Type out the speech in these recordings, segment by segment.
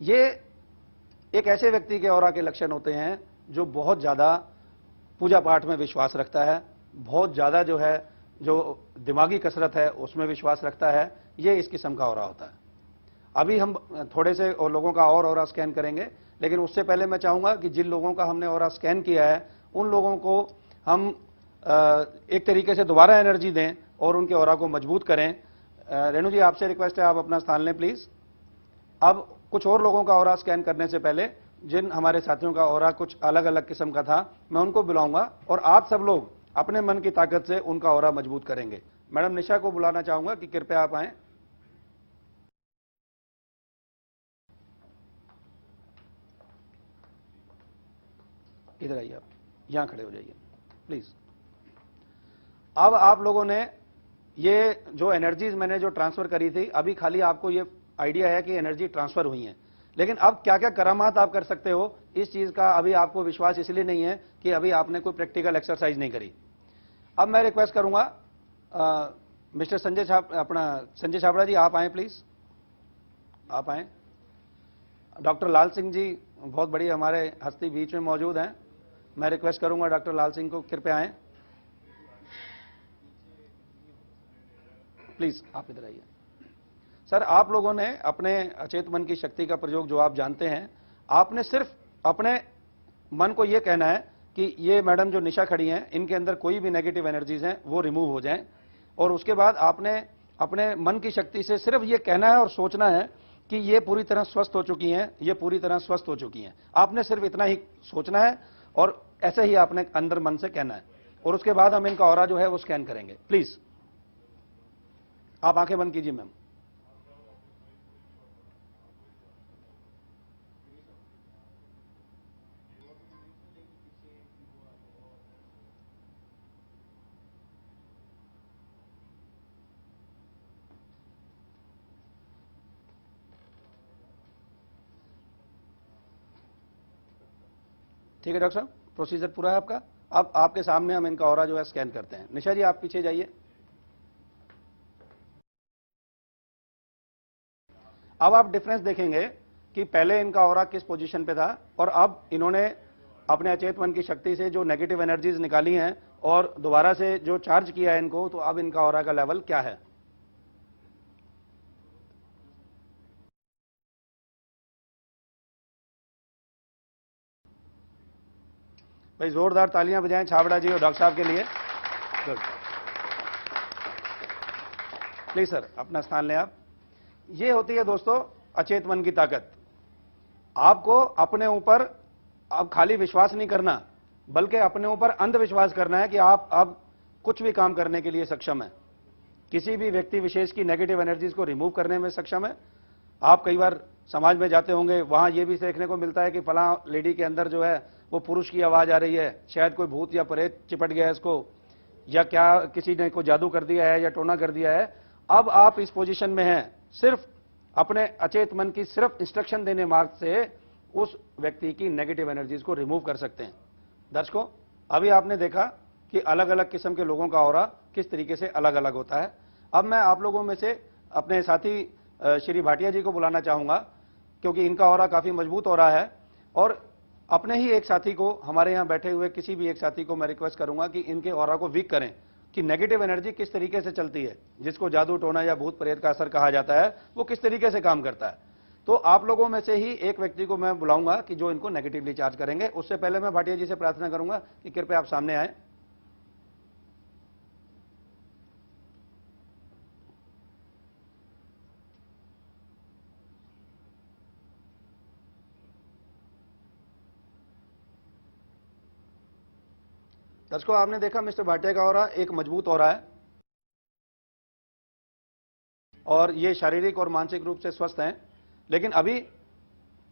ये एक ऐसे व्यक्ति के ऑरा के लक्षण होते हैं जो बहुत ज्यादा पूजा पाठ में विश्वास रखता है, बहुत ज्यादा जो है जो दिमागी कसरत है उसमें विश्वास रखता है। ये इस किस्म का ऑरा होता है। अभी हम थोड़े से और लोगों का और ऑरा स्कैन करेंगे, लेकिन उससे पहले मैं चाहूंगा कि जिन लोगों का हमने ऑरा स्कैन किया है उन लोगों को हम एक तरीके से दोबारा एनर्जी दें और उनके ऑरा को मजबूत करें। रेणु जी, आपसे रिक्वेस्ट है, आप अपना स्थान लें प्लीज। अब कुछ और लोगों का ऑरा स्कैन करने से पहले जिन हमारे साथियों का ऑरा कुछ अलग अलग किस्म का था, मैं उनको बुलाऊंगा और आप सब लोग अपने मन की ताकत से उनका ऑरा मजबूत करेंगे। मैडम निशा को बुलाना चाहूंगा कि कृपया आप आए। इधर आइए, आप यहां खड़े हो जाइए प्लीज। अब आप लोगों ने ये जो एनर्जीज मैंने जो ट्रांसफर करी थी, अभी खाली आपको ये आइडिया है कि एनर्जी ट्रांसफर हुई है, लेकिन अब क्या क्या करामात आप कर सकते हो इस चीज का अभी आपको विश्वास इसलिए नहीं है कि अभी आपने कोई प्रैक्टिकल एक्सरसाइज नहीं करी। अब मैं रिक्वेस्ट करूंगा मिस्टर संजय छाबड़ा जी, आप आए प्लीज, आप आए। डॉक्टर लाल सिंह जी बहुत बड़ी हमारे हस्ती बीच में मौजूद हैं, मैं रिक्वेस्ट करूंगा डॉक्टर लाल सिंह को कृपया आए प्लीज, आप इधर आइए। सर, आप लोगों ने अपने अचेत मन की शक्ति का प्रयोग जो आप जानते हैं, आपने सिर्फ अपने मन को यह कहना है कि ये मैडम जो निशा खड़ी हैं इनके अंदर कोई भी नेगेटिव एनर्जीज हैं वो रिमूव हो जाएं, और उसके बाद आपने अपने मन की शक्ति से सिर्फ ये कहना है और सोचना है कि ये पूरी तरह स्वस्थ हो चुकी हैं, ये पूरी तरह स्वस्थ हो चुकी हैं। आपने सिर्फ इतना ही सोचना है और ऐसे ही आपने अंदर मन से कहना है, और उसके बाद हम इनका ऑरा जो है वो स्कैन करेंगे। प्लीज आप आंखें बंद कीजिए मैम। ठीक है डॉक्टर साहब, प्रोसीजर पूरा है आपका। अब आपके सामने हम इनका ऑरा जो है स्कैन करते हैं। निशा जी, आप पीछे जाइए। अब आप डिफरेंस देखेंगे कि पहले इनका ऑरा किस पोजीशन पे था और अब इन्होंने अपने अचेत मन की शक्ति से जो नेगेटिव एनर्जीज निकाली हैं और दोबारा से जो चार्ज किया है इनको, तो अब इनका ऑरा का लेवल क्या है। भाई जोरदार तालियां बजाएं छाबड़ा जी और डॉक्टर साहब के लिए। प्लीज सर, अपना स्थान लें आप। ये होती है दोस्तों अचेत मन की ताकत। आपको अपने ऊपर अब खाली विश्वास नहीं करना, बल्कि अपने ऊपर अंधविश्वास करना है कि आप अब कुछ भी काम करने के लिए सक्षम है, किसी भी व्यक्ति विशेष की नेगेटिव एनर्जीज को रिमूव करने में सक्षम है। आप कई बार समाज में जाते होंगे, वहां यह भी देखने को मिलता है कि फला लेडी के अंदर जो है वो पुरुष की आवाज आ रही है, शायद कोई भूत या प्रेत चिपट गया है इसको, या क्या किसी ने को जादू कर दिया है या टोना कर दिया है। अब आप इस पोजीशन में हैं, सिर्फ अपने अचेत मन की सिर्फ इंस्ट्रक्शन देने मार्ग से उस व्यक्ति की नेगेटिव एनर्जीज को रिमूव कर सकते हैं। दर्शकों, अभी आपने देखा कि अलग अलग किस्म के लोगों का ऑरा किस तरीके से अलग अलग होता है। अब मैं आप लोगों में से अपने साथी श्री भाटिया जी को बुलाना चाहूंगा, क्योंकि इनका ऑरा काफी मजबूत ऑरा है, और अपने ही एक साथी को, हमारे यहां बैठे हुए किसी भी एक साथी को मैं रिक्वेस्ट करूंगा कि इनके ऑरा को वीक करें कि नेगेटिव एनर्जी किस तरीके से चलती है, जिसको जादू टोना या भूत प्रेत का असर कहा जाता है, वो किस तरीके से काम करता है। तो आप लोगों में से ही एक व्यक्ति को मैं बुलाऊंगा कि जो इनको नेगेटिवली चार्ज करेंगे। उससे पहले मैं भाटिया जी से प्रार्थना करूंगा कि कृपया आप सामने आए। दर्शकों, आपने देखा मिस्टर भाटिया का ऑरा एक मजबूत ऑरा है और ये शारीरिक और मानसिक रूप से स्वस्थ हैं। लेकिन अभी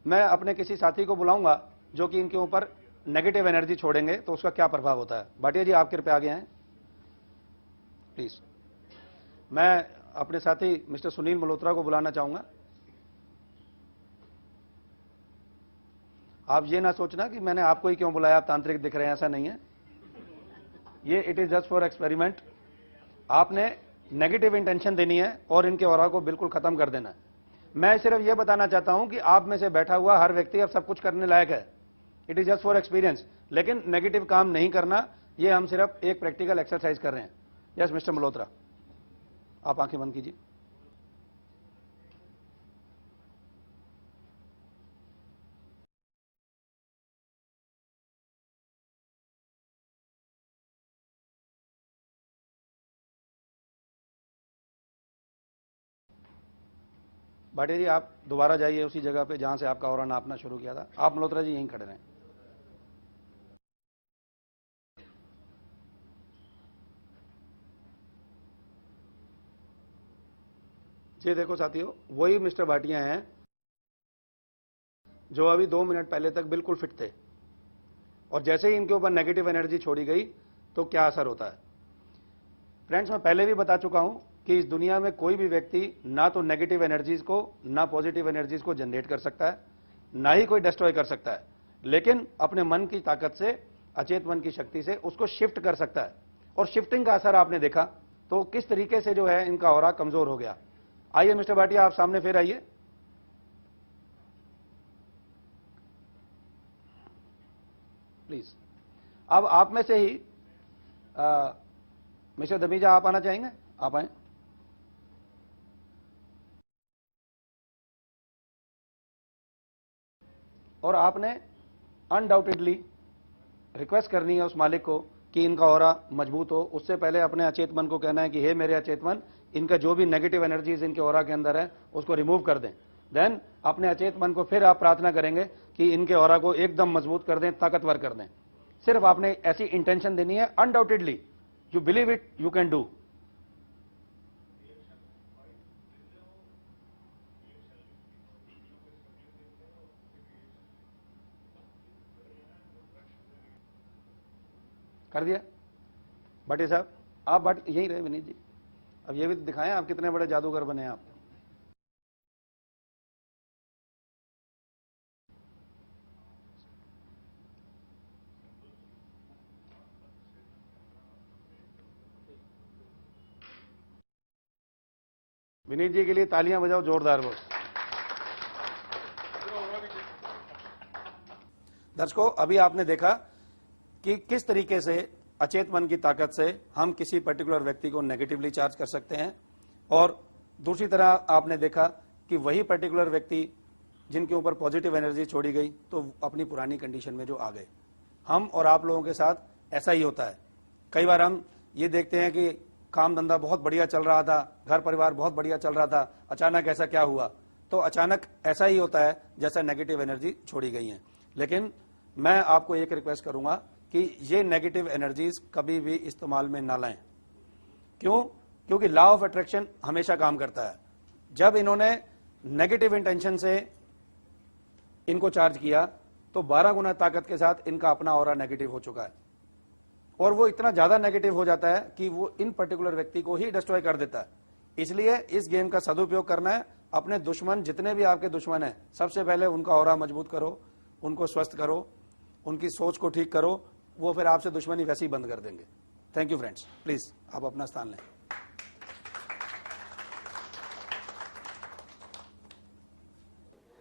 मैं अपने किसी साथी को बुलाऊंगा जो कि इनके ऊपर नेगेटिव एनर्जी छोड़ेंगे, तो उसका क्या प्रभाव होता है। भाटिया जी, आप कृपया आगे आए प्लीज। मैं अपने साथी मिस्टर सुनील मल्होत्रा को बुलाना चाहूंगा। आप ये ना सोचना कि मैंने आपको ही क्यों बुलाया, आप तांत्रिक दिख रहे हैं, ऐसा नहीं है। ये it is just for experiment. आपने नेगेटिव इंटेंशन देनी है और इनके ऑरा को बिल्कुल खत्म कर देना है। मैं सिर्फ यह बताना चाहता हूं कि आप में से बैठा हुआ हर व्यक्ति अब सब कुछ करने लायक है, it is just for experience, लेकिन नेगेटिव काम नहीं करना, ये हम सिर्फ एक प्रैक्टिकल एक्सरसाइज कर रहे हैं। यस मिस्टर मल्होत्रा, आप आंखें बंद कीजिए। भाटिया जी आप दोबारा जाइए उसी जगह पे जहां से आपका ऑरा नापना शुरू किया था। आप मल्होत्रा जी यहीं खड़े रहें। ये देखो साथियों, वही मिस्टर भाटिया हैं जो अभी 2 मिनट पहले तक बिल्कुल फिट थे, और जैसे ही इनके ऊपर नेगेटिव एनर्जी छोड़ी गई तो क्या असर होता है। फ्रेंड्स, मैं पहले भी बता चुका हूं कि इस दुनिया में कोई भी व्यक्ति ना तो नेगेटिव एनर्जीज को ना पॉजिटिव एनर्जीज को जनरेट कर सकता है, ना ही कोई डिस्ट्रॉय कर सकता है, लेकिन अपने मन की ताकत से, अचेत मन की शक्ति से उसको शिफ्ट कर सकता है। और शिफ्टिंग का असर आपने देखा तो किस तरीके से जो है इनका ऑरा कमजोर हो गया। आइए मिस्टर भाटिया आप सामने फिर आइए। प्लीज, अब आप में से ही मिस्टर दमीजा आप आना चाहेंगे? आप आए। और आपने अनडाउटेडली रिक्वेस्ट करनी है उस मालिक को कि इनका ऑरा मजबूत हो। उससे पहले अपने अचेत मन को कहना है कि हे मेरे अचेत मन, इनका जो भी नेगेटिव एनर्जीज इनके ऑरा के अंदर है उसको रिमूव कर दें। देन अपने अचेत मन को फिर आप प्रार्थना करेंगे कि इनके ऑरा को एकदम मजबूत कर दें, ताकतवर कर दें। सिर्फ आपने ऐसी इंटेंशन देनी है, undoubtedly you believe it, you can do. कर दिया भाटिया साहब? आप यहीं रहे विनीत जी, अब ये भी दिखाएं आप कितने बड़े जादूगर बने आप। विनीत जी के लिए तालियां बजाओ जोरदार वो। दर्शकों, अभी आपने देखा कि किस तरीके से अचेत मन की ताकत से हम किसी पर्टिकुलर व्यक्ति को नेगेटिवली चार्ज कर सकते हैं, और दूसरी तरह आपने देखा कि वही पर्टिकुलर व्यक्ति जिनके ऊपर पॉजिटिव एनर्जी छोड़ी गई तो अपनी पुरानी कंडीशन में जो आ गए। हम और आप लोगों के साथ ऐसा ही होता है। कई बार हम ये देखते हैं कि काम धंधा बहुत बढ़िया चल रहा था, घर परिवार बहुत बढ़िया चल रहा था, अचानक ऐसा क्या हुआ? तो अचानक ऐसा ही होता है जैसा नेगेटिव एनर्जी छोड़ी गई है। लेकिन मैं आपको एक रिक्वेस्ट करूंगा कि ये नेगेटिव एनर्जीज कभी भी इस्तेमाल में ना लाएं। क्यों? क्योंकि लॉ ऑफ अट्रैक्शन हमेशा काम करता है। जब इन्होंने नेगेटिव इंटेंशन से इनको चार्ज किया तो 12 गुना ताकत के साथ इनका अपना ऑरा नेगेटिव हो चुका है, और वो इतना ज्यादा नेगेटिव हो जाता है कि वो इन पर्टिकुलर व्यक्ति को ही डिस्ट्रॉय कर देता है। इसलिए इस गेम का सदुपयोग करना है। अपने दुश्मन, जितने भी आपके दुश्मन हैं, सबसे पहले उनका ऑरा मजबूत करो, उनको स्वस्थ करो, उनकी सोच को ठीक करो, वो फिर आपसे दुश्मनी वैसे ही बंद कर देंगे। थैंक यू फ्रेंड्स, प्लीज आप अपना स्थान लें।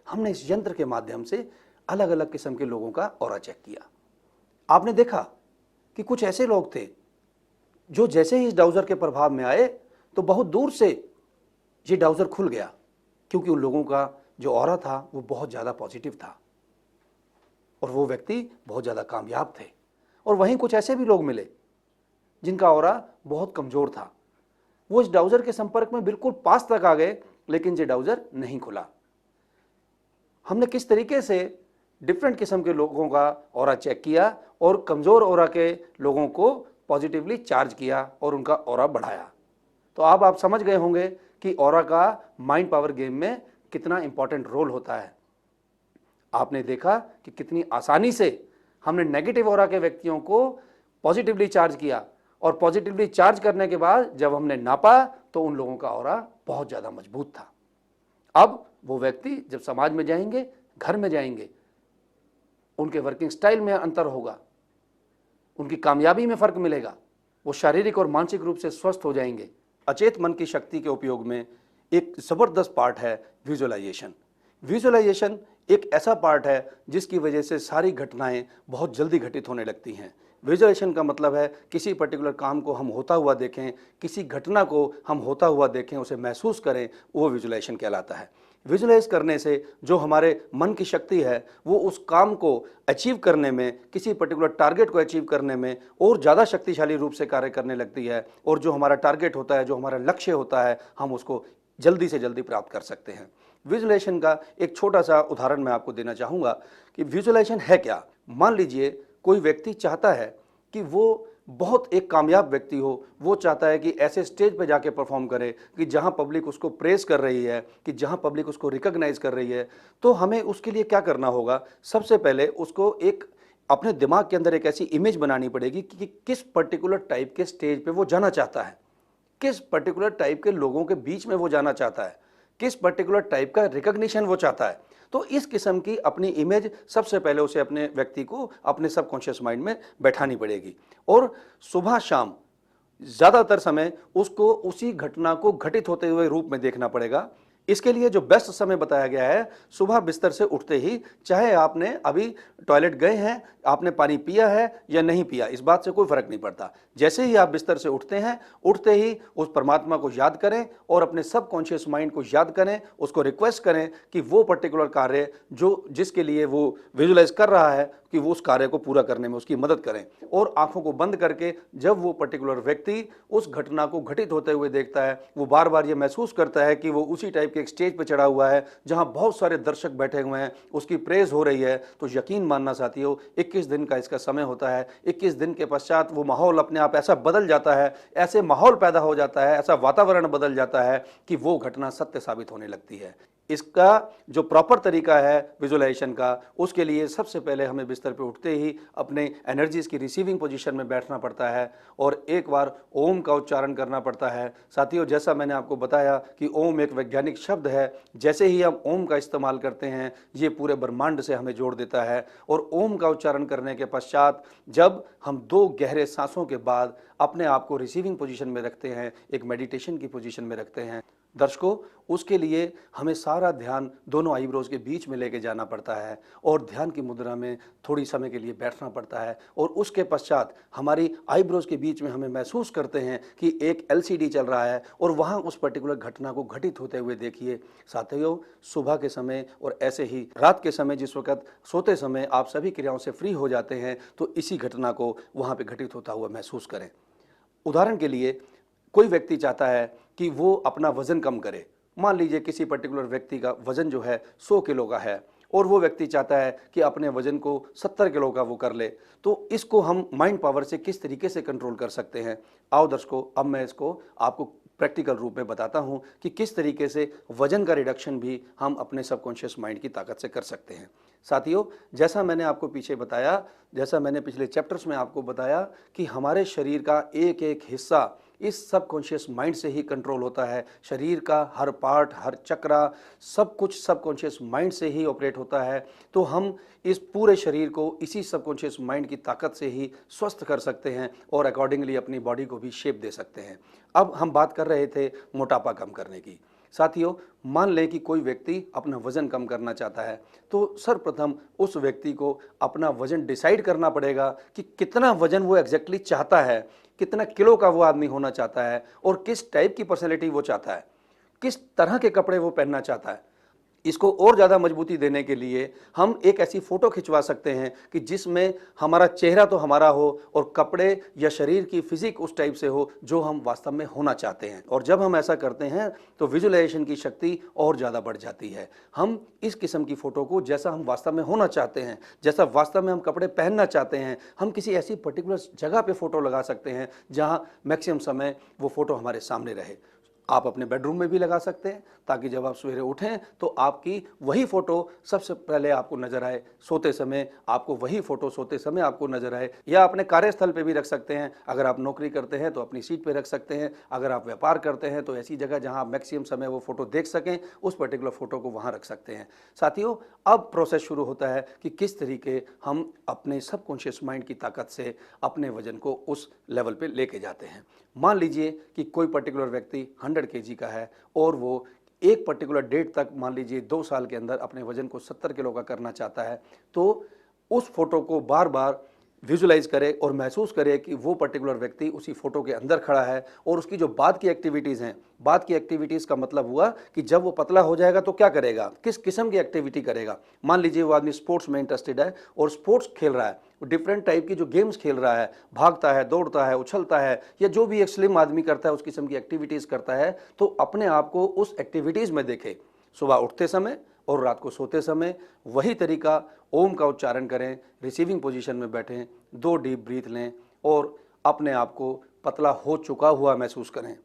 हमने इस यंत्र के माध्यम से अलग अलग किस्म के लोगों का ऑरा चेक किया। आपने देखा कि कुछ ऐसे लोग थे जो जैसे ही इस डाउजर के प्रभाव में आए तो बहुत दूर से ये डाउजर खुल गया, क्योंकि उन लोगों का जो ऑरा था वो बहुत ज्यादा पॉजिटिव था और वो व्यक्ति बहुत ज्यादा कामयाब थे। और वहीं कुछ ऐसे भी लोग मिले जिनका ऑरा बहुत कमजोर था। वो इस डाउजर के संपर्क में बिल्कुल पास तक आ गए, लेकिन ये डाउजर नहीं खुला। हमने किस तरीके से डिफरेंट किस्म के लोगों का ऑरा चेक किया और कमजोर ऑरा के लोगों को पॉजिटिवली चार्ज किया और उनका ऑरा बढ़ाया। तो अब आप समझ गए होंगे कि ऑरा का माइंड पावर गेम में कितना इंपॉर्टेंट रोल होता है। आपने देखा कि कितनी आसानी से हमने नेगेटिव ऑरा के व्यक्तियों को पॉजिटिवली चार्ज किया, और पॉजिटिवली चार्ज करने के बाद जब हमने नापा तो उन लोगों का ऑरा बहुत ज्यादा मजबूत था। अब वो व्यक्ति जब समाज में जाएंगे, घर में जाएंगे, उनके वर्किंग स्टाइल में अंतर होगा, उनकी कामयाबी में फर्क मिलेगा, वो शारीरिक और मानसिक रूप से स्वस्थ हो जाएंगे। अचेत मन की शक्ति के उपयोग में एक ज़बरदस्त पार्ट है विजुअलाइजेशन। विजुअलाइजेशन एक ऐसा पार्ट है जिसकी वजह से सारी घटनाएं बहुत जल्दी घटित होने लगती हैं। विजुअलाइजेशन का मतलब है किसी पर्टिकुलर काम को हम होता हुआ देखें, किसी घटना को हम होता हुआ देखें, उसे महसूस करें, वो विजुअलाइजेशन कहलाता है। विजुअलाइज करने से जो हमारे मन की शक्ति है वो उस काम को अचीव करने में, किसी पर्टिकुलर टारगेट को अचीव करने में और ज़्यादा शक्तिशाली रूप से कार्य करने लगती है, और जो हमारा टारगेट होता है, जो हमारा लक्ष्य होता है, हम उसको जल्दी से जल्दी प्राप्त कर सकते हैं। विजुअलाइजेशन का एक छोटा सा उदाहरण मैं आपको देना चाहूँगा कि विजुअलाइजेशन है क्या। मान लीजिए कोई व्यक्ति चाहता है कि वो बहुत एक कामयाब व्यक्ति हो, वो चाहता है कि ऐसे स्टेज पे जाके परफॉर्म करे कि जहां पब्लिक उसको प्रेज कर रही है, कि जहां पब्लिक उसको रिकॉग्नाइज कर रही है। तो हमें उसके लिए क्या करना होगा, सबसे पहले उसको एक अपने दिमाग के अंदर एक ऐसी इमेज बनानी पड़ेगी कि किस पर्टिकुलर टाइप के स्टेज पे वो जाना चाहता है, किस पर्टिकुलर टाइप के लोगों के बीच में वो जाना चाहता है, किस पर्टिकुलर टाइप का रिकॉग्निशन वो चाहता है। तो इस किस्म की अपनी इमेज सबसे पहले उसे अपने व्यक्ति को अपने सबकॉन्शियस माइंड में बैठानी पड़ेगी, और सुबह शाम ज़्यादातर समय उसको उसी घटना को घटित होते हुए रूप में देखना पड़ेगा। इसके लिए जो बेस्ट समय बताया गया है, सुबह बिस्तर से उठते ही, चाहे आपने अभी टॉयलेट गए हैं, आपने पानी पिया है या नहीं पिया, इस बात से कोई फर्क नहीं पड़ता। जैसे ही आप बिस्तर से उठते हैं, उठते ही उस परमात्मा को याद करें और अपने सबकॉन्शियस माइंड को याद करें, उसको रिक्वेस्ट करें कि वो पर्टिकुलर कार्य जो जिसके लिए वो विजुअलाइज कर रहा है कि वो उस कार्य को पूरा करने में उसकी मदद करें। और आंखों को बंद करके जब वो पर्टिकुलर व्यक्ति उस घटना को घटित होते हुए देखता है, वो बार बार ये महसूस करता है कि वो उसी टाइप के एक स्टेज पे चढ़ा हुआ है जहां बहुत सारे दर्शक बैठे हुए हैं, उसकी प्रेज हो रही है। तो यकीन मानना साथियों, 21 दिन का इसका समय होता है। 21 दिन के पश्चात वो माहौल अपने आप ऐसा बदल जाता है, ऐसे माहौल पैदा हो जाता है, ऐसा वातावरण बदल जाता है कि वो घटना सत्य साबित होने लगती है। इसका जो प्रॉपर तरीका है विजुअलाइजेशन का, उसके लिए सबसे पहले हमें बिस्तर पे उठते ही अपने एनर्जीज की रिसीविंग पोजीशन में बैठना पड़ता है और एक बार ओम का उच्चारण करना पड़ता है। साथियों, जैसा मैंने आपको बताया कि ओम एक वैज्ञानिक शब्द है, जैसे ही हम ओम का इस्तेमाल करते हैं ये पूरे ब्रह्मांड से हमें जोड़ देता है। और ओम का उच्चारण करने के पश्चात जब हम 2 गहरे सांसों के बाद अपने आप को रिसीविंग पोजीशन में रखते हैं, एक मेडिटेशन की पोजीशन में रखते हैं दर्शकों, उसके लिए हमें सारा ध्यान दोनों आईब्रोज के बीच में लेके जाना पड़ता है और ध्यान की मुद्रा में थोड़ी समय के लिए बैठना पड़ता है। और उसके पश्चात हमारी आईब्रोज के बीच में हमें महसूस करते हैं कि एक एलसीडी चल रहा है और वहाँ उस पर्टिकुलर घटना को घटित होते हुए देखिए। साथियों, सुबह के समय और ऐसे ही रात के समय जिस वक्त सोते समय आप सभी क्रियाओं से फ्री हो जाते हैं, तो इसी घटना को वहाँ पर घटित होता हुआ महसूस करें। उदाहरण के लिए कोई व्यक्ति चाहता है कि वो अपना वजन कम करे। मान लीजिए किसी पर्टिकुलर व्यक्ति का वजन जो है 100 किलो का है और वो व्यक्ति चाहता है कि अपने वजन को 70 किलो का वो कर ले। तो इसको हम माइंड पावर से किस तरीके से कंट्रोल कर सकते हैं, आओ दर्शकों, अब मैं इसको आपको प्रैक्टिकल रूप में बताता हूं कि किस तरीके से वजन का रिडक्शन भी हम अपने सबकॉन्शियस माइंड की ताकत से कर सकते हैं। साथियों, जैसा मैंने आपको पीछे बताया, जैसा मैंने पिछले चैप्टर्स में आपको बताया कि हमारे शरीर का एक एक हिस्सा इस सबकॉन्शियस माइंड से ही कंट्रोल होता है। शरीर का हर पार्ट, हर चक्रा, सब कुछ सबकॉन्शियस माइंड से ही ऑपरेट होता है। तो हम इस पूरे शरीर को इसी सबकॉन्शियस माइंड की ताकत से ही स्वस्थ कर सकते हैं और अकॉर्डिंगली अपनी बॉडी को भी शेप दे सकते हैं। अब हम बात कर रहे थे मोटापा कम करने की। साथियों, मान लें कि कोई व्यक्ति अपना वजन कम करना चाहता है, तो सर्वप्रथम उस व्यक्ति को अपना वजन डिसाइड करना पड़ेगा कि कितना वजन वो एग्जैक्टली चाहता है, कितना किलो का वो आदमी होना चाहता है और किस टाइप की पर्सनैलिटी वो चाहता है, किस तरह के कपड़े वो पहनना चाहता है। इसको और ज़्यादा मजबूती देने के लिए हम एक ऐसी फ़ोटो खिंचवा सकते हैं कि जिसमें हमारा चेहरा तो हमारा हो और कपड़े या शरीर की फिजिक उस टाइप से हो जो हम वास्तव में होना चाहते हैं। और जब हम ऐसा करते हैं तो विजुअलाइजेशन की शक्ति और ज़्यादा बढ़ जाती है। हम इस किस्म की फ़ोटो को, जैसा हम वास्तव में होना चाहते हैं, जैसा वास्तव में हम कपड़े पहनना चाहते हैं, हम किसी ऐसी पर्टिकुलर जगह पर फ़ोटो लगा सकते हैं जहाँ मैक्सिमम समय वो फ़ोटो हमारे सामने रहे। आप अपने बेडरूम में भी लगा सकते हैं, ताकि जब आप सवेरे उठें तो आपकी वही फोटो सबसे पहले आपको नजर आए, सोते समय आपको वही फोटो सोते समय आपको नजर आए। या अपने कार्यस्थल पे भी रख सकते हैं, अगर आप नौकरी करते हैं तो अपनी सीट पे रख सकते हैं, अगर आप व्यापार करते हैं तो ऐसी जगह जहां आप मैक्सिमम समय वो फोटो देख सकें, उस पर्टिकुलर फोटो को वहां रख सकते हैं। साथियों, अब प्रोसेस शुरू होता है कि किस तरीके हम अपने सबकॉन्शियस माइंड की ताकत से अपने वजन को उस लेवल पे लेके जाते हैं। मान लीजिए कि कोई पर्टिकुलर व्यक्ति 100 kg का है और वो एक पर्टिकुलर डेट तक, मान लीजिए 2 साल के अंदर अपने वजन को 70 किलो का करना चाहता है, तो उस फोटो को बार बार विजुलाइज करे और महसूस करे कि वो पर्टिकुलर व्यक्ति उसी फोटो के अंदर खड़ा है और उसकी जो बाद की एक्टिविटीज़ हैं, बाद की एक्टिविटीज़ का मतलब हुआ कि जब वो पतला हो जाएगा तो क्या करेगा, किस किस्म की एक्टिविटी करेगा। मान लीजिए वो आदमी स्पोर्ट्स में इंटरेस्टेड है और स्पोर्ट्स खेल रहा है, डिफरेंट टाइप की जो गेम्स खेल रहा है, भागता है, दौड़ता है, उछलता है, या जो भी एक स्लिम आदमी करता है उस किस्म की एक्टिविटीज़ करता है, तो अपने आप को उस एक्टिविटीज़ में देखे। सुबह उठते समय और रात को सोते समय वही तरीका, ओम का उच्चारण करें, रिसीविंग पोजीशन में बैठें, 2 डीप ब्रीथ लें और अपने आप को पतला हो चुका हुआ महसूस करें।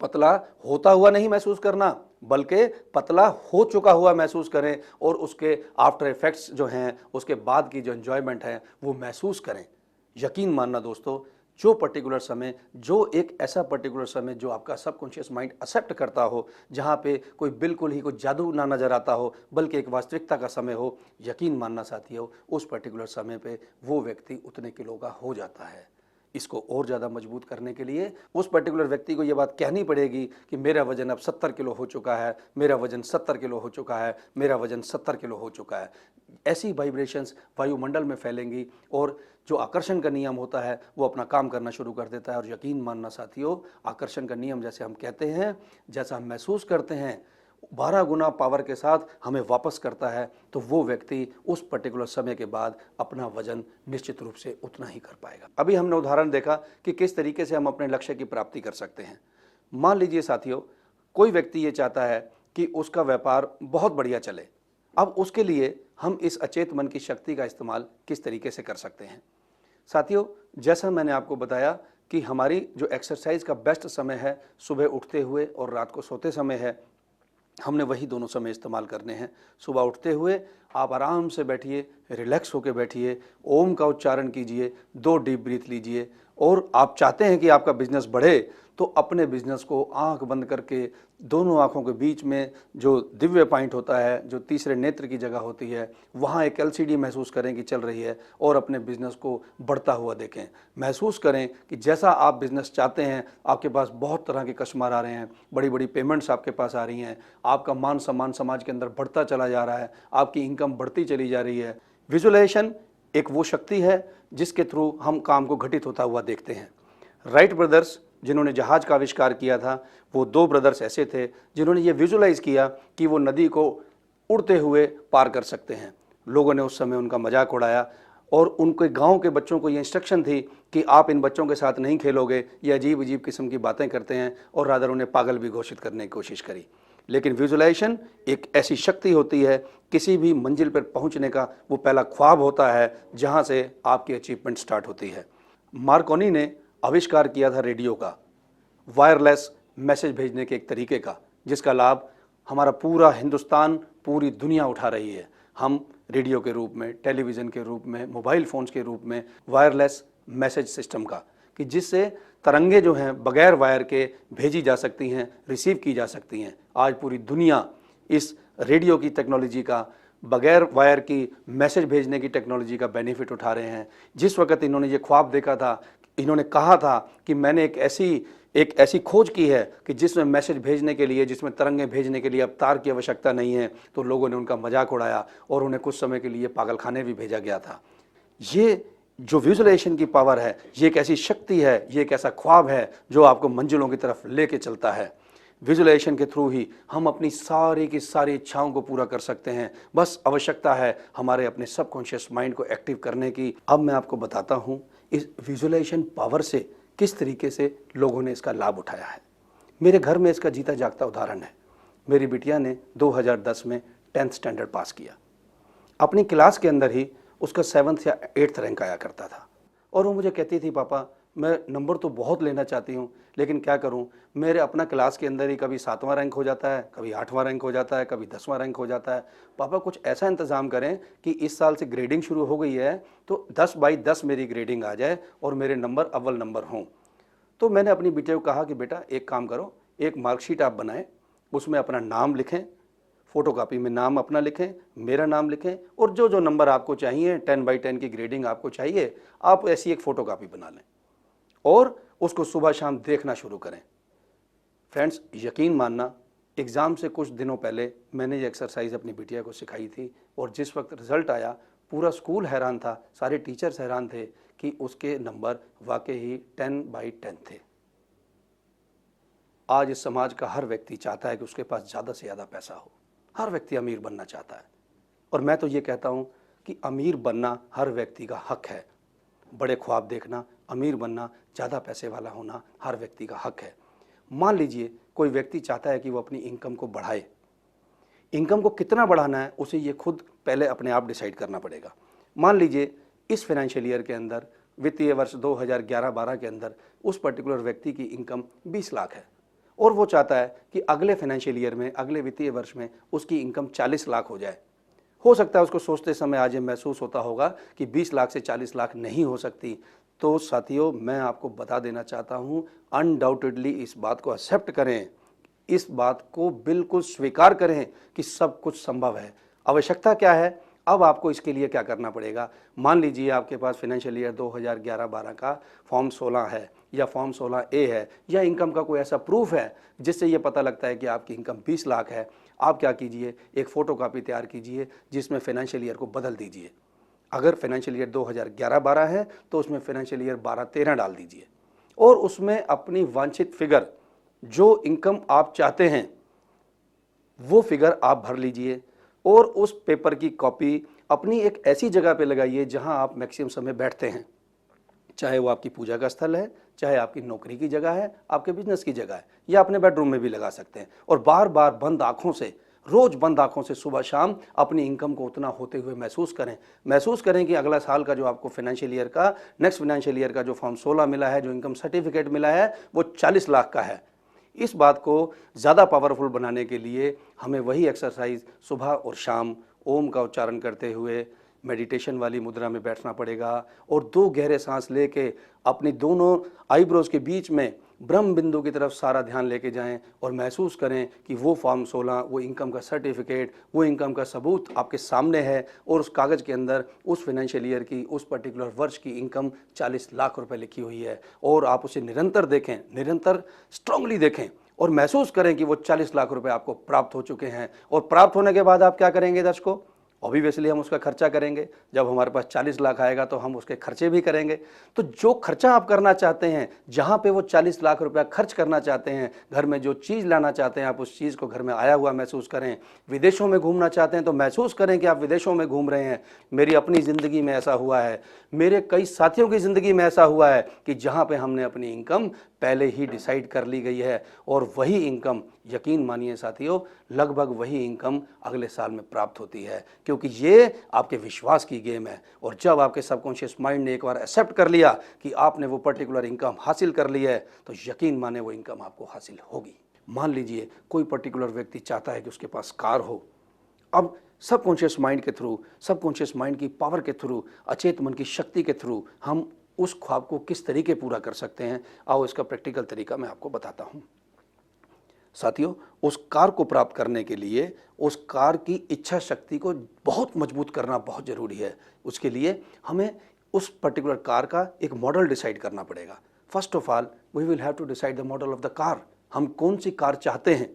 पतला होता हुआ नहीं महसूस करना, बल्कि पतला हो चुका हुआ महसूस करें और उसके आफ्टर इफेक्ट्स जो हैं, उसके बाद की जो एंजॉयमेंट है वो महसूस करें। यकीन मानना दोस्तों, जो पर्टिकुलर समय, जो एक ऐसा पर्टिकुलर समय जो आपका सबकॉन्शियस माइंड एक्सेप्ट करता हो, जहाँ पे कोई बिल्कुल ही कोई जादू ना नजर आता हो बल्कि एक वास्तविकता का समय हो, यकीन मानना साथियों, उस पर्टिकुलर समय पे वो व्यक्ति उतने किलो का हो जाता है। इसको और ज़्यादा मजबूत करने के लिए उस पर्टिकुलर व्यक्ति को ये बात कहनी पड़ेगी कि मेरा वजन अब 70 किलो हो चुका है, मेरा वजन 70 किलो हो चुका है, मेरा वजन 70 किलो हो चुका है। ऐसी वाइब्रेशंस वायुमंडल में फैलेंगी और जो आकर्षण का नियम होता है वो अपना काम करना शुरू कर देता है। और यकीन मानना साथियों, आकर्षण का नियम जैसे हम कहते हैं, जैसा हम महसूस करते हैं, 12 गुना पावर के साथ हमें वापस करता है, तो वो व्यक्ति उस पर्टिकुलर समय के बाद अपना वजन निश्चित रूप से उतना ही कर पाएगा। अभी हमने उदाहरण देखा कि किस तरीके से हम अपने लक्ष्य की प्राप्ति कर सकते हैं। मान लीजिए साथियों, कोई व्यक्ति ये चाहता है कि उसका व्यापार बहुत बढ़िया चले। अब उसके लिए हम इस अचेत मन की शक्ति का इस्तेमाल किस तरीके से कर सकते हैं। साथियों, जैसा मैंने आपको बताया कि हमारी जो एक्सरसाइज का बेस्ट समय है सुबह उठते हुए और रात को सोते समय है, हमने वही दोनों समय इस्तेमाल करने हैं। सुबह उठते हुए आप आराम से बैठिए, रिलैक्स होकर बैठिए, ओम का उच्चारण कीजिए, 2 डीप ब्रीथ लीजिए। और आप चाहते हैं कि आपका बिजनेस बढ़े, तो अपने बिजनेस को आंख बंद करके दोनों आंखों के बीच में जो दिव्य पॉइंट होता है, जो तीसरे नेत्र की जगह होती है, वहाँ एक LCD महसूस करें कि चल रही है और अपने बिजनेस को बढ़ता हुआ देखें। महसूस करें कि जैसा आप बिजनेस चाहते हैं, आपके पास बहुत तरह के कस्टमर आ रहे हैं, बड़ी बड़ी पेमेंट्स आपके पास आ रही हैं, आपका मान सम्मान समाज के अंदर बढ़ता चला जा रहा है, आपकी इनकम बढ़ती चली जा रही है। विजुअलाइजेशन एक वो शक्ति है जिसके थ्रू हम काम को घटित होता हुआ देखते हैं। राइट ब्रदर्स जिन्होंने जहाज का आविष्कार किया था, वो 2 ब्रदर्स ऐसे थे जिन्होंने ये विजुलाइज किया कि वो नदी को उड़ते हुए पार कर सकते हैं। लोगों ने उस समय उनका मजाक उड़ाया और उनके गांव के बच्चों को ये इंस्ट्रक्शन थी कि आप इन बच्चों के साथ नहीं खेलोगे, ये अजीब अजीब किस्म की बातें करते हैं, और रादर उन्हें पागल भी घोषित करने की कोशिश करी। लेकिन विजुलाइजेशन एक ऐसी शक्ति होती है, किसी भी मंजिल पर पहुंचने का वो पहला ख्वाब होता है जहां से आपकी अचीवमेंट स्टार्ट होती है। मार्कोनी ने आविष्कार किया था रेडियो का, वायरलेस मैसेज भेजने के एक तरीके का, जिसका लाभ हमारा पूरा हिंदुस्तान, पूरी दुनिया उठा रही है। हम रेडियो के रूप में, टेलीविज़न के रूप में, मोबाइल फ़ोन्स के रूप में वायरलेस मैसेज सिस्टम का, कि जिससे तरंगे जो हैं बगैर वायर के भेजी जा सकती हैं, रिसीव की जा सकती हैं। आज पूरी दुनिया इस रेडियो की टेक्नोलॉजी का, बगैर वायर की मैसेज भेजने की टेक्नोलॉजी का बेनिफिट उठा रहे हैं। जिस वक्त इन्होंने ये ख्वाब देखा था, इन्होंने कहा था कि मैंने एक ऐसी खोज की है कि जिसमें मैसेज भेजने के लिए, जिसमें तरंगें भेजने के लिए अब तार की आवश्यकता नहीं है, तो लोगों ने उनका मजाक उड़ाया और उन्हें कुछ समय के लिए पागलखाने भी भेजा गया था। ये जो विजुअलाइजेशन की पावर है, ये एक ऐसी शक्ति है, ये एक ऐसा ख्वाब है जो आपको मंजिलों की तरफ लेके चलता है। विजुअलाइजेशन के थ्रू ही हम अपनी सारी की सारी इच्छाओं को पूरा कर सकते हैं। बस आवश्यकता है हमारे अपने सबकॉन्शियस माइंड को एक्टिव करने की। अब मैं आपको बताता हूँ इस विजुअलाइजेशन पावर से किस तरीके से लोगों ने इसका लाभ उठाया है। मेरे घर में इसका जीता जागता उदाहरण है। मेरी बिटिया ने 2010 में 10th स्टैंडर्ड पास किया। अपनी क्लास के अंदर ही उसका 7th या 8th रैंक आया करता था और वो मुझे कहती थी, पापा मैं नंबर तो बहुत लेना चाहती हूँ, लेकिन क्या करूँ, मेरे अपना क्लास के अंदर ही कभी 7वां रैंक हो जाता है, कभी 8वां रैंक हो जाता है, कभी 10वां रैंक हो जाता है। पापा कुछ ऐसा इंतज़ाम करें कि इस साल से ग्रेडिंग शुरू हो गई है तो 10 बाई 10 मेरी ग्रेडिंग आ जाए और मेरे नंबर अव्वल नंबर हों। तो मैंने अपनी बेटे को कहा कि बेटा एक काम करो, एक मार्कशीट आप बनाएं, उसमें अपना नाम लिखें, फोटोकॉपी में नाम अपना लिखें, मेरा नाम लिखें, और जो जो नंबर आपको चाहिए 10 बाई 10 की ग्रेडिंग आपको चाहिए, आप ऐसी एक फ़ोटोकॉपी बना लें और उसको सुबह शाम देखना शुरू करें। फ्रेंड्स, यकीन मानना, एग्ज़ाम से कुछ दिनों पहले मैंने ये एक्सरसाइज अपनी बिटिया को सिखाई थी और जिस वक्त रिज़ल्ट आया पूरा स्कूल हैरान था, सारे टीचर्स हैरान थे कि उसके नंबर वाकई ही 10 बाई 10 थे। आज इस समाज का हर व्यक्ति चाहता है कि उसके पास ज़्यादा से ज़्यादा पैसा हो, हर व्यक्ति अमीर बनना चाहता है, और मैं तो ये कहता हूँ कि अमीर बनना हर व्यक्ति का हक है। बड़े ख्वाब देखना, अमीर बनना, ज़्यादा पैसे वाला होना हर व्यक्ति का हक है। मान लीजिए कोई व्यक्ति चाहता है कि वो अपनी इनकम को बढ़ाए, इनकम को कितना बढ़ाना है उसे ये खुद पहले अपने आप डिसाइड करना पड़ेगा। मान लीजिए इस फाइनेंशियल ईयर के अंदर, वित्तीय वर्ष 2011-12 के अंदर उस पर्टिकुलर व्यक्ति की इनकम 20 लाख है और वो चाहता है कि अगले फाइनेंशियल ईयर में, अगले वित्तीय वर्ष में उसकी इनकम 40 लाख हो जाए। हो सकता है उसको सोचते समय आज ये महसूस होता होगा कि 20 लाख से 40 लाख नहीं हो सकती। तो साथियों, मैं आपको बता देना चाहता हूँ, अनडाउटेडली इस बात को एक्सेप्ट करें, इस बात को बिल्कुल स्वीकार करें कि सब कुछ संभव है। आवश्यकता क्या है? अब आपको इसके लिए क्या करना पड़ेगा? मान लीजिए आपके पास फाइनेंशियल ईयर 2011-12 का फॉर्म 16 है या फॉर्म 16A है, या इनकम का कोई ऐसा प्रूफ है जिससे ये पता लगता है कि आपकी इनकम 20 लाख है। आप क्या कीजिए, एक फ़ोटोकॉपी तैयार कीजिए जिसमें फाइनेंशियल ईयर को बदल दीजिए। अगर फाइनेंशियल ईयर 2011-12 है तो उसमें फाइनेंशियल ईयर 12-13 डाल दीजिए और उसमें अपनी वांछित फिगर, जो इनकम आप चाहते हैं वो फिगर आप भर लीजिए और उस पेपर की कॉपी अपनी एक ऐसी जगह पे लगाइए जहां आप मैक्सिमम समय बैठते हैं। चाहे वो आपकी पूजा का स्थल है, चाहे आपकी नौकरी की जगह है, आपके बिजनेस की जगह है, या अपने बेडरूम में भी लगा सकते हैं। और बार बार बंद आंखों से, रोज बंद आंखों से सुबह शाम अपनी इनकम को उतना होते हुए महसूस करें कि अगला साल का जो आपको फाइनेंशियल ईयर का, नेक्स्ट फाइनेंशियल ईयर का जो फॉर्म 16 मिला है, जो इनकम सर्टिफिकेट मिला है, वो 40 लाख का है। इस बात को ज़्यादा पावरफुल बनाने के लिए हमें वही एक्सरसाइज सुबह और शाम ओम का उच्चारण करते हुए मेडिटेशन वाली मुद्रा में बैठना पड़ेगा और 2 गहरे सांस लेके अपनी दोनों आईब्रोज के बीच में ब्रह्म बिंदु की तरफ सारा ध्यान लेके जाएं और महसूस करें कि वो फॉर्म 16, वो इनकम का सर्टिफिकेट, वो इनकम का सबूत आपके सामने है और उस कागज़ के अंदर उस फाइनेंशियल ईयर की, उस पर्टिकुलर वर्ष की इनकम 40 लाख रुपए लिखी हुई है। और आप उसे निरंतर देखें, निरंतर स्ट्रांगली देखें और महसूस करें कि वो 40 लाख रुपए आपको प्राप्त हो चुके हैं। और प्राप्त होने के बाद आप क्या करेंगे दर्शकों? ऑब्वियसली हम उसका खर्चा करेंगे। जब हमारे पास 40 लाख आएगा तो हम उसके खर्चे भी करेंगे। तो जो खर्चा आप करना चाहते हैं, जहां पे वो 40 लाख रुपया खर्च करना चाहते हैं, घर में जो चीज़ लाना चाहते हैं, आप उस चीज़ को घर में आया हुआ महसूस करें। विदेशों में घूमना चाहते हैं तो महसूस करें कि आप विदेशों में घूम रहे हैं। मेरी अपनी ज़िंदगी में ऐसा हुआ है, मेरे कई साथियों की ज़िंदगी में ऐसा हुआ है कि जहाँ पे हमने अपनी इनकम पहले ही डिसाइड कर ली गई है और वही इनकम, यकीन मानिए साथियों, लगभग वही इनकम अगले साल में प्राप्त होती है, क्योंकि ये आपके विश्वास की गेम है। और जब आपके सबकॉन्शियस माइंड ने एक बार एक्सेप्ट कर लिया कि आपने वो पर्टिकुलर इनकम हासिल कर ली है, तो यकीन माने वो इनकम आपको हासिल होगी। मान लीजिए कोई पर्टिकुलर व्यक्ति चाहता है कि उसके पास कार हो। अब सबकॉन्शियस माइंड के थ्रू, सबकॉन्शियस माइंड की पावर के थ्रू, अचेत मन की शक्ति के थ्रू हम उस ख्वाब को किस तरीके पूरा कर सकते हैं, आओ इसका प्रैक्टिकल तरीका मैं आपको बताता हूं। साथियों, उस कार को प्राप्त करने के लिए उस कार की इच्छा शक्ति को बहुत मजबूत करना बहुत ज़रूरी है। उसके लिए हमें उस पर्टिकुलर कार का एक मॉडल डिसाइड करना पड़ेगा। First of all we will have to decide the model of the car. हम कौन सी कार चाहते हैं,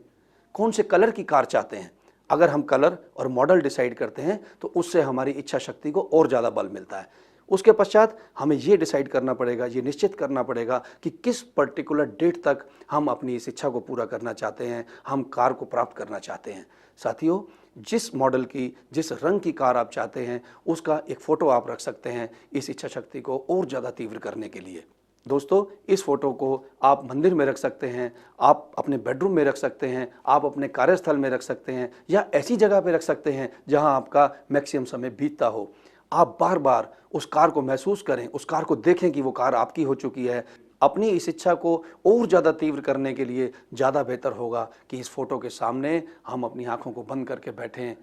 कौन से कलर की कार चाहते हैं। अगर हम कलर और मॉडल डिसाइड करते हैं तो उससे हमारी इच्छा शक्ति को और ज़्यादा बल मिलता है। उसके पश्चात हमें ये डिसाइड करना पड़ेगा, ये निश्चित करना पड़ेगा कि किस पर्टिकुलर डेट तक हम अपनी इस इच्छा को पूरा करना चाहते हैं, हम कार को प्राप्त करना चाहते हैं। साथियों, जिस मॉडल की, जिस रंग की कार आप चाहते हैं, उसका एक फ़ोटो आप रख सकते हैं इस इच्छा शक्ति को और ज़्यादा तीव्र करने के लिए। दोस्तों, इस फोटो को आप मंदिर में रख सकते हैं, आप अपने बेडरूम में रख सकते हैं, आप अपने कार्यस्थल में रख सकते हैं, या ऐसी जगह पे रख सकते हैं जहां आपका मैक्सिमम समय बीतता हो। आप बार बार उस कार को महसूस करें, उस कार को देखें कि वो कार आपकी हो चुकी है। अपनी इस इच्छा को और ज़्यादा तीव्र करने के लिए ज़्यादा बेहतर होगा कि इस फोटो के सामने हम अपनी आंखों को बंद करके बैठें,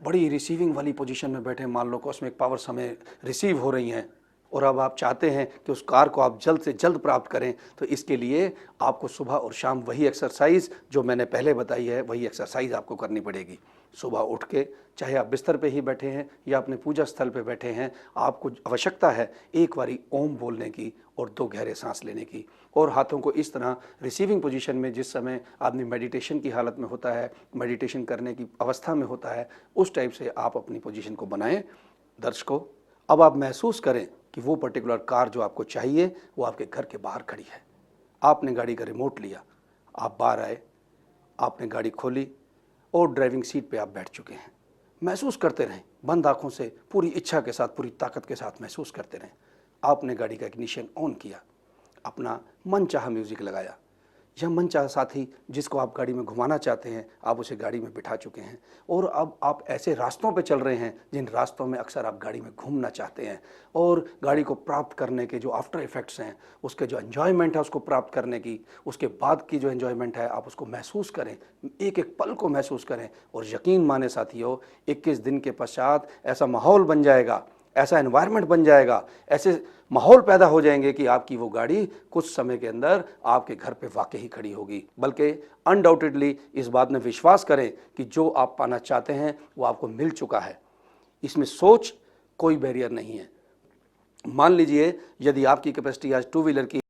बड़ी रिसीविंग वाली पोजीशन में बैठे, मान लो कॉस्मिक पावर्स हमें रिसीव हो रही हैं और अब आप चाहते हैं कि उस कार को आप जल्द से जल्द प्राप्त करें, तो इसके लिए आपको सुबह और शाम वही एक्सरसाइज जो मैंने पहले बताई है, वही एक्सरसाइज आपको करनी पड़ेगी। सुबह उठ के, चाहे आप बिस्तर पे ही बैठे हैं या अपने पूजा स्थल पे बैठे हैं, आपको आवश्यकता है एक बारी ओम बोलने की और 2 गहरे सांस लेने की, और हाथों को इस तरह रिसीविंग पोजीशन में, जिस समय आदमी मेडिटेशन की हालत में होता है, मेडिटेशन करने की अवस्था में होता है, उस टाइप से आप अपनी पोजीशन को बनाएं। दर्शकों, अब आप महसूस करें कि वो पर्टिकुलर कार जो आपको चाहिए वो आपके घर के बाहर खड़ी है। आपने गाड़ी का रिमोट लिया, आप बाहर आए, आपने गाड़ी खोली और ड्राइविंग सीट पे आप बैठ चुके हैं। महसूस करते रहें, बंद आंखों से, पूरी इच्छा के साथ, पूरी ताकत के साथ महसूस करते रहें। आपने गाड़ी का इग्निशन ऑन किया, अपना मनचाहा म्यूजिक लगाया, यह मनचाहा साथी जिसको आप गाड़ी में घुमाना चाहते हैं, आप उसे गाड़ी में बिठा चुके हैं, और अब आप ऐसे रास्तों पे चल रहे हैं जिन रास्तों में अक्सर आप गाड़ी में घूमना चाहते हैं, और गाड़ी को प्राप्त करने के जो आफ्टर इफ़ेक्ट्स हैं, उसके जो एन्जॉयमेंट है उसको प्राप्त करने की, उसके बाद की जो एन्जॉयमेंट है आप उसको महसूस करें, एक एक पल को महसूस करें। और यकीन माने साथियों, 21 दिन के पश्चात ऐसा माहौल बन जाएगा, ऐसा एनवायरनमेंट बन जाएगा, ऐसे माहौल पैदा हो जाएंगे कि आपकी वो गाड़ी कुछ समय के अंदर आपके घर पे वाकई ही खड़ी होगी। बल्कि अनडाउटेडली इस बात में विश्वास करें कि जो आप पाना चाहते हैं वो आपको मिल चुका है। इसमें सोच कोई बैरियर नहीं है। मान लीजिए यदि आपकी कैपेसिटी आज 2 व्हीलर की